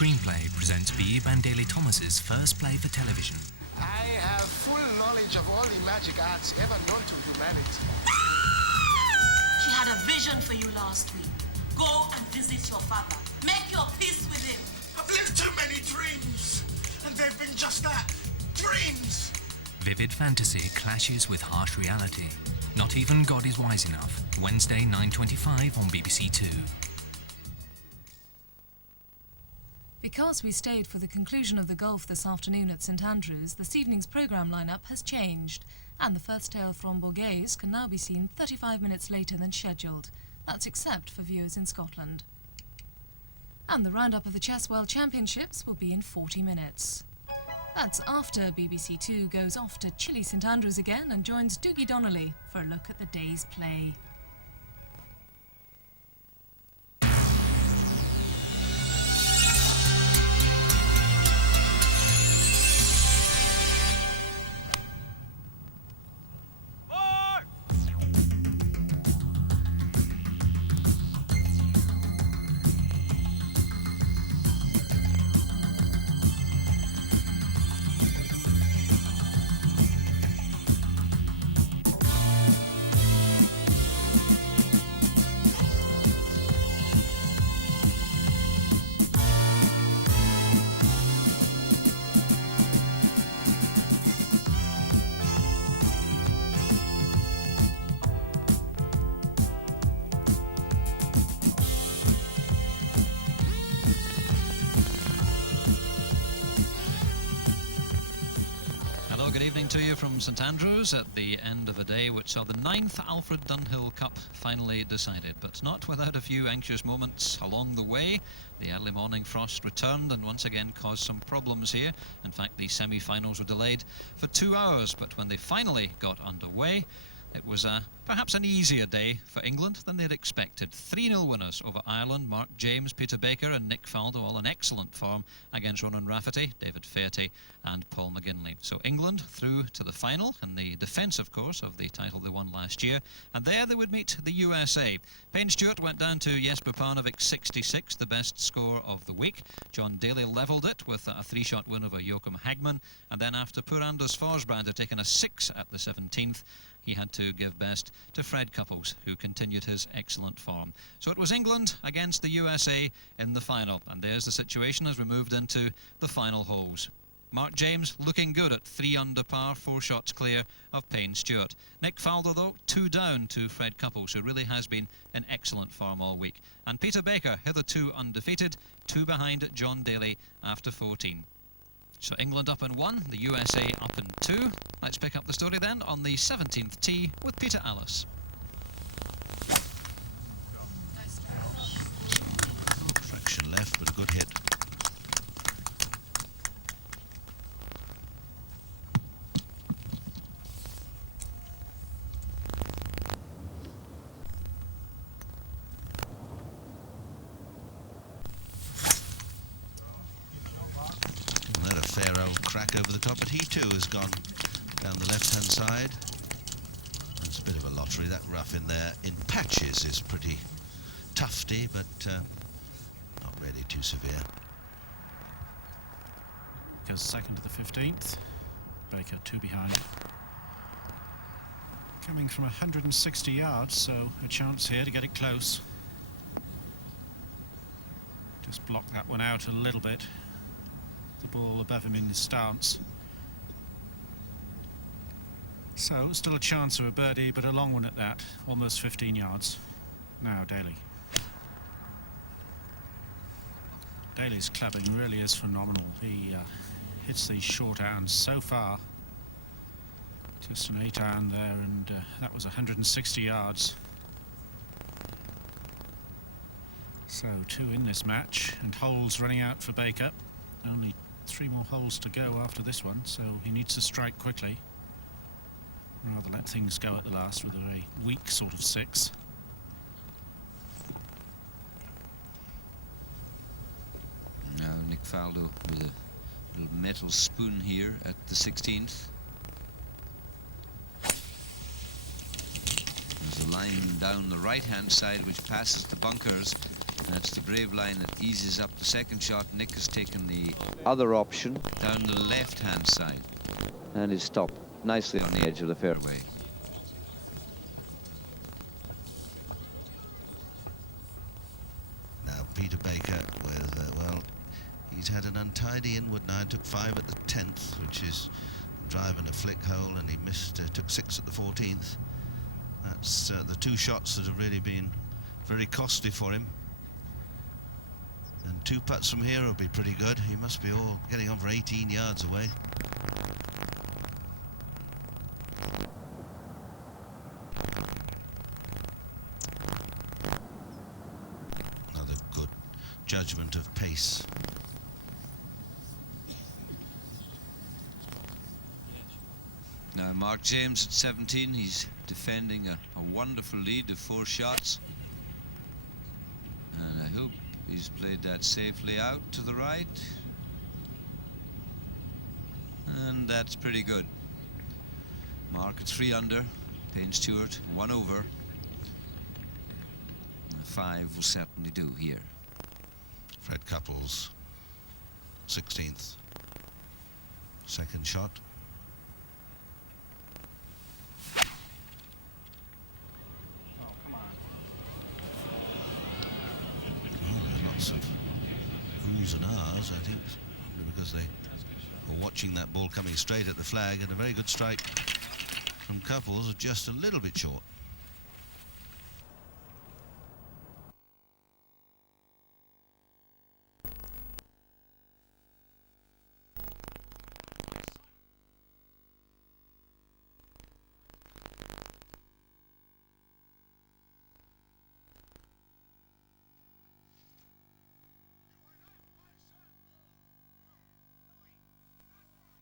Screenplay presents B. Bandeli Thomas's first play for television. I have full knowledge of all the magic arts ever known to humanity. She had a vision for you last week. Go and visit your father. Make your peace with him. I've lived too many dreams, and they've been just that, dreams. Vivid fantasy clashes with harsh reality. Not even God is wise enough. Wednesday, 9:25 on BBC Two. Because we stayed for the conclusion of the golf this afternoon at St Andrews, this evening's programme lineup has changed, and the first tale from Borghese can now be seen 35 minutes later than scheduled. That's except for viewers in Scotland. And the roundup of the Chess World Championships will be in 40 minutes. That's after BBC Two goes off to chilly St Andrews again and joins Dougie Donnelly for a look at the day's play. To you from St Andrews at the end of a day which saw the 9th Alfred Dunhill Cup finally decided, but not without a few anxious moments along the way. The early morning frost returned and once again caused some problems here. In fact, the semi-finals were delayed for 2 hours, but when they finally got underway, it was perhaps an easier day for England than they'd expected. 3-0 winners over Ireland. Mark James, Peter Baker and Nick Faldo all in excellent form against Ronan Rafferty, David Fairty and Paul McGinley. So England through to the final in the defence, of course, of the title they won last year. And there they would meet the USA. Payne Stewart went down to Jesper Parnevik 66, the best score of the week. John Daly levelled it with a 3-shot win over Joachim Hagman. And then after poor Anders Forsbrand had taken a 6 at the 17th, he had to give best to Fred Couples, who continued his excellent form. So it was England against the USA in the final, and there's the situation as we moved into the final holes. Mark James looking good at 3 under par, 4 shots clear of Payne Stewart. Nick Faldo, though, 2 down to Fred Couples, who really has been in excellent form all week. And Peter Baker, hitherto undefeated, 2 behind John Daly after 14. So England up in 1, the USA up in 2. Let's pick up the story then on the 17th tee with Peter Allis. Traction left, but a good hit. Crack over the top, but he too has gone down the left-hand side. It's a bit of a lottery, that rough in there in patches is pretty tufty, but not really too severe. Goes second to the 15th. Baker 2 behind. Coming from 160 yards, so a chance here to get it close. Just block that one out a little bit. The ball above him in his stance. So still a chance of a birdie, but a long one at that, almost 15 yards. Now Daly. Daly's clubbing really is phenomenal. He hits these short irons so far. Just an 8-iron there, and that was 160 yards. So 2 in this match, and holes running out for Baker. Only 3 more holes to go after this one, so he needs to strike quickly. Rather let things go at the last with a very weak sort of 6. Now Nick Faldo with a little metal spoon here at the 16th. There's a line down the right-hand side which passes the bunkers That's the brave line that eases up the second shot. Nick has taken the other option down the left-hand side and is stopped nicely on the edge of the fairway. Now Peter Baker with, well, he's had an untidy inward 9, took 5 at the 10th, which is driving a flick hole, and he missed, took 6 at the 14th. That's the 2 shots that have really been very costly for him. And 2 putts from here will be pretty good. He must be all getting over 18 yards away. Another good judgment of pace. Now Mark James at 17, he's defending a wonderful lead of 4 shots. And I hope he's played that safely out to the right. And that's pretty good. Mark at 3 under, Payne Stewart 1 over. And 5 will certainly do here. Fred Couples, 16th. Second shot. Of oohs and ahs, I think, because they were watching that ball coming straight at the flag, and a very good strike from Couples, just a little bit short.